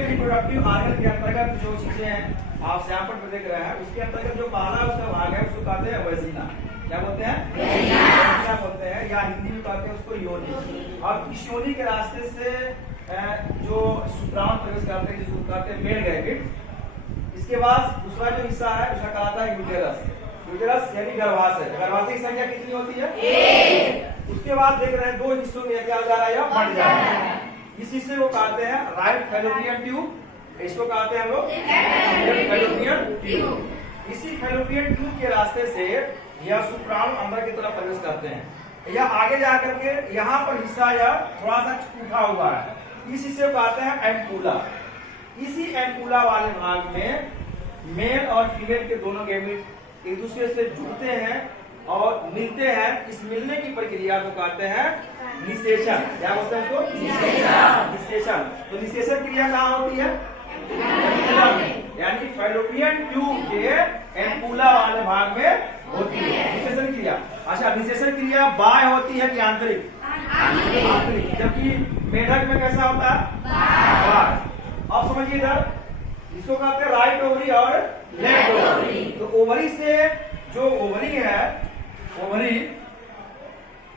Female reproductive organ के अंतर्गत जो चीजें हैं आप सैंपल में देख रहे हैं, उसके अंतर्गत जो पहला उसका भाग है उसको कहते हैं वेजिना। क्या बोलते हैं? वेजिना बोलते हैं, या हिंदी में कहते हैं उसको योनि। और इस योनि के रास्ते से जो शुक्राणु प्रवेश करते हैं जिसको कहते हैं मेल गैमेट। इसके बाद दूसरा जो हिस्सा है उसका कहलाता है यूटेरस। यूटेरस यानी गर्भाशय। गर्भाशय की संख्या कितनी होती है? 1। उसके बाद देख रहे हैं दो हिस्सों में क्या हो जा रहा है? बढ़ जा रहा है। इस हिस्से को कहते हैं राइट फैलोपियन ट्यूब, इसको कहते हैं हम लोग लेफ्ट फैलोपियन ट्यूब। इसी फैलोपियन ट्यूब के रास्ते से यह शुक्राणु अंदर की तरफ प्रवेश करते हैं। यह आगे जाकर के यहाँ पर हिस्सा यह थोड़ा सा उठा हुआ है, इस हिस्से को कहते हैं एम्पूला। इसी एम्पूला वाले भाग में मेल और फीमेल के दोनों गैमेट एक दूसरे से जुड़ते हैं और मिलते हैं। इस मिलने की प्रक्रिया को कहते हैं निषेचन। क्या बोलते हैं उसको? निषेचन। तो निषेचन क्रिया कहाँ होती है? यानी फैलोपियन ट्यूब के एम्पूला वाले भाग में होती है निषेचन क्रिया। अच्छा, निषेचन क्रिया बाह्य होती है कि आंतरिक? आंतरिक। जबकि मेढक में कैसा होता है? बाह्य। अब समझिए इधर, इसको कहते हैं राइट ओवरी और लेफ्ट ओवरी। तो ओवरी से जो ओवरी है,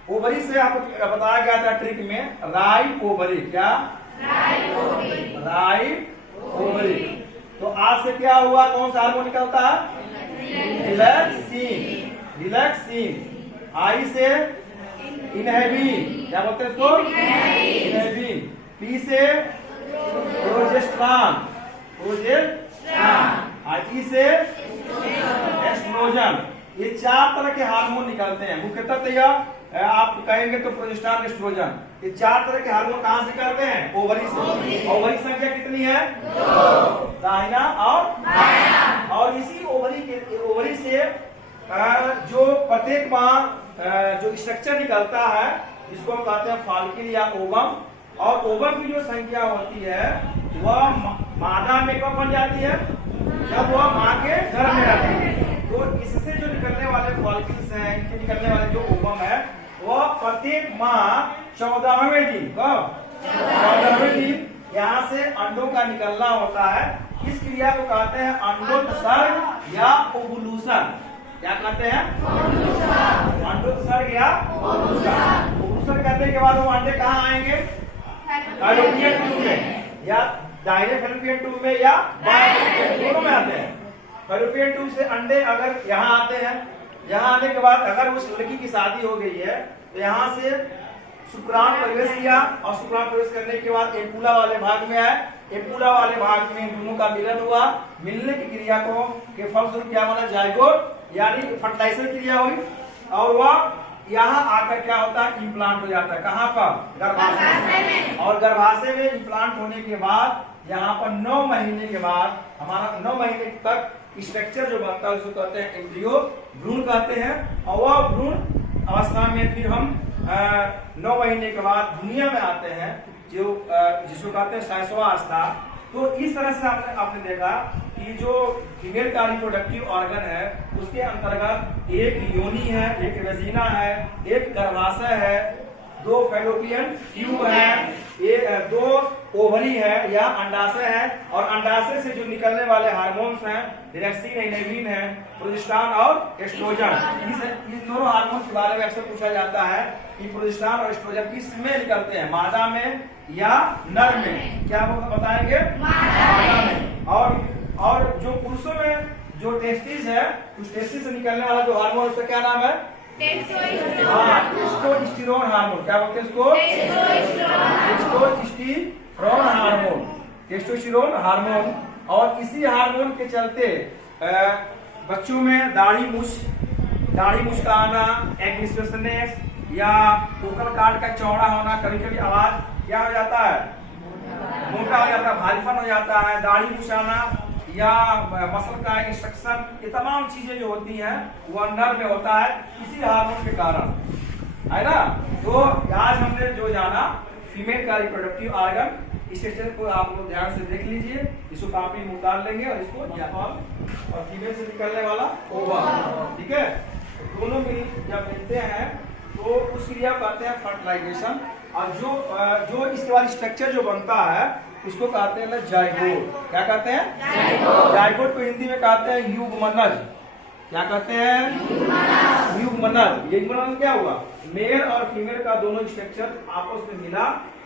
ओवरी से आपको बताया गया था ट्रिक में राइट ओवरी। क्या? Right ovary. तो आज से क्या हुआ? कौन सा हार्मोन निकलता है? रिलैक्सिन। आई से इनहिबिन। क्या बोलते हैं इसको? इनहिबिन। पी से प्रोजेस्टेरॉन। ई से एस्ट्रोजन। ये 4 तरह के हार्मोन निकलते हैं मुख्यतः। यह आप कहेंगे तो प्रोजेस्टेरॉन, एस्ट्रोजन, ये 4 तरह के हार्मोन कहाँ से निकलते हैं? ओवरी से। ओवरी संख्या कितनी है? 2, दाहिना और बायां। और इसी ओवरी से जो प्रत्येक माह जो स्ट्रक्चर निकलता है जिसको हम कहते हैं फॉलिकल या ओवम। और ओवम की जो संख्या होती है वह मादा में कब बन जाती है? जब वह माँ के गर्भ में रहती है। तो इससे जो निकलने वाले फॉलिकल्स हैं, इनके निकलने वाले जो ओवम है, वह प्रत्येक माह 14वें दिन, कब? 14वें दिन यहाँ से अंडों का निकलना होता है। इस क्रिया को कहते हैं अंडोत्सर्ग या ओवुलूशन। क्या कहते हैं? अंडोत्सर्ग या ओवुलूशन। ओवुलूशन करने के बाद वो अंडे कहाँ आएंगे? फैलोपियन ट्यूब में, या दाहिने फैलोपियन ट्यूब में या बाएं, दोनों में आते हैं। फैलोपियन ट्यूब से अंडे अगर यहाँ आते हैं, यहाँ आने के बाद अगर उस लड़की की शादी हो गई है तो यहाँ से शुक्राणु प्रवेश किया और शुक्राणु प्रवेश करने के बाद एम्पूला वाले भाग में आए। एम्पूला वाले भाग में दोनों का मिलन हुआ। मिलने की क्रिया को के फलस्वरूप क्या बना? जाइगोट यानी फर्टिलाइजेशन क्रिया हुई और वह यहाँ आकर क्या होता है? इम्प्लांट हो जाता है। कहाँ पर? गर्भाशय में। और गर्भाशय में इम्प्लांट होने के बाद यहाँ पर 9 महीने के बाद हमारा 9 महीने तक स्ट्रक्चर जो बनता है उसको कहते हैं एम्ब्रियो, भ्रूण कहते हैं। और वह भ्रूण अवस्था में फिर हम 9 महीने के बाद दुनिया में आते हैं जो जिसको कहते हैं शैशवा अवस्था। तो इस तरह से आपने देखा कि जो फीमेल का रिप्रोडक्टिव ऑर्गन है उसके अंतर्गत एक योनि है, एक वेजिना है, एक गर्भाशय है, 2 फैलोपियन ट्यूब है, 2 ओवरी है या अंडाशय है। और अंडाशय से जो निकलने वाले हार्मोन्स हैं रिलैक्सिन, इनहिबिन है, प्रोजेस्टेरॉन और एस्ट्रोजन। इन दोनों हार्मोन के बारे में अक्सर पूछा जाता है कि प्रोजेस्टेरॉन और एस्ट्रोजन किस में निकलते हैं, मादा में या नर में? क्या बताएंगे? मादा में। और जो पुरुषों में जो टेस्टिस है, उस टेस्टिस से निकलने वाला जो हार्मोन उसका क्या नाम है? Testosterone hormone. क्या बोलते हैं इसको? Testosterone hormone. Testosterone hormone. और इसी हार्मोन के चलते बच्चों में दाढ़ी मूछ का आना, एक्सप्रेसिवनेस या वोकल कॉर्ड का चौड़ा होना, कभी कभी आवाज क्या हो जाता है? मोटा हो जाता है, भारीपन हो जाता है, दाढ़ी मूछ आना या मसल का इंस्ट्रक्शन, ये तमाम चीजें जो होती हैं वह नर में होता है इसी हार्मोन के कारण, है ना। तो आज हमने जो जाना फीमेल का रिप्रोडक्टिव ऑर्गन, इस सेक्शन को आप लोग ध्यान से देख लीजिए। इसको कॉपी में उतार लेंगे और इसको और फीमेल से निकलने वाला ओवम, ठीक है। तो दोनों में जब मिलते हैं तो उस क्रिया को कहते हैं फर्टिलाइजेशन। और जो इसके बाद स्ट्रक्चर जो बनता है उसको कहते हैं जाइगोट। क्या कहते हैं? जाइगोट को हिंदी में कहते हैं युग्मनज। क्या कहते हैं? युग्मनज। युग्मनज क्या हुआ? मेल और फीमेल का दोनों स्ट्रक्चर आपस में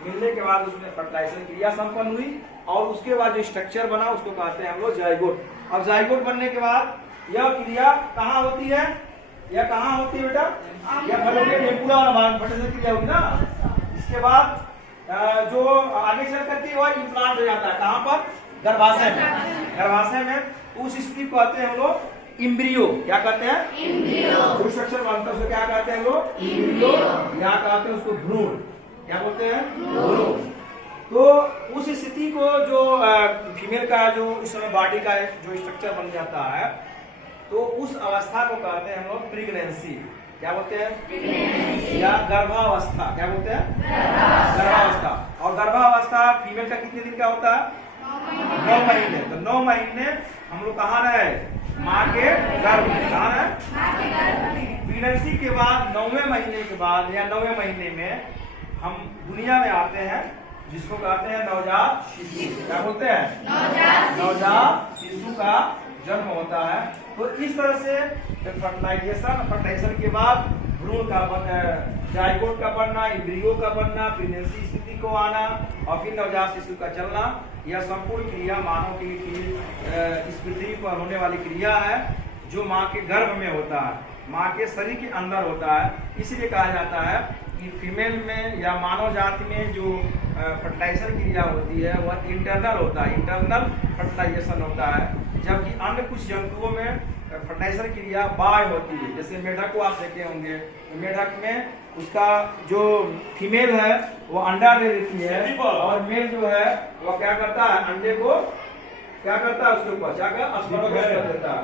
मिलने के बाद उसमें फर्टिलाइजेशन क्रिया संपन्न हुई और उसके बाद जो स्ट्रक्चर बना उसको कहते हैं हम लोग जाइगोट। अब जाइगोट बनने के बाद यह क्रिया कहाँ होती है? यह कहाँ होती है बेटा? यह फलोपियन टेम्पुरा वाला भाग फर्टिलाइजेशन क्रिया हुई ना। इसके बाद जो आगे चल करके वह इम्प्लांट हो जाता है। कहाँ पर? गर्भाशय में। गर्भाशय में उस स्थिति को कहते हैं हम लोग इम्ब्रियो। क्या कहते हैं? इम्ब्रियो। जो स्ट्रक्चर बनता है उसको क्या कहते हैं हम लोग? इम्ब्रियो। या कहते हैं उसको भ्रूण। क्या बोलते हैं? भ्रूण। तो उस स्थिति को जो फीमेल का जो इस समय बॉडी का जो स्ट्रक्चर बन जाता है तो उस अवस्था को कहते हैं हम लोग प्रेगनेंसी। क्या बोलते हैं? या गर्भावस्था। क्या बोलते हैं? गर्भावस्था। और गर्भावस्था फीमेल का कितने दिन का होता है? 9 महीने। तो 9 महीने हम लोग कहाँ रहे? माँ के गर्भ में। कहाँ रहे? प्रेगनेंसी के बाद 9वें महीने के बाद या 9वें महीने में हम दुनिया में आते हैं जिसको कहते हैं नवजात शिशु। क्या बोलते हैं? नवजात शिशु का जन्म होता है। तो इस तरह से फर्टिलाइजेशन के बाद भ्रूण का जाइगोट का बनना, इम्ब्रियो का बनना, प्रेगनेंसी स्थिति को आना और फिर नवजात शिशु का चलना, यह संपूर्ण क्रिया मानव की इस पृथ्वी पर होने वाली क्रिया है जो माँ के गर्भ में होता है, माँ के शरीर के अंदर होता है। इसलिए कहा जाता है कि फीमेल में या मानव जाति में जो फर्टिलाइजेशन क्रिया होती है वह इंटरनल होता है, इंटरनल फर्टिलाइजेशन होता है, जबकि अन्य कुछ जंतुओं में फर्टिलाइजेशन क्रिया बाह्य होती है। जैसे मेढक को आप देखे होंगे, तो मेढक में उसका जो फीमेल है वो अंडा दे देती है और मेल जो है वह क्या करता है? अंडे को क्या करता है? उसके ऊपर जाकर स्पर्म देता है।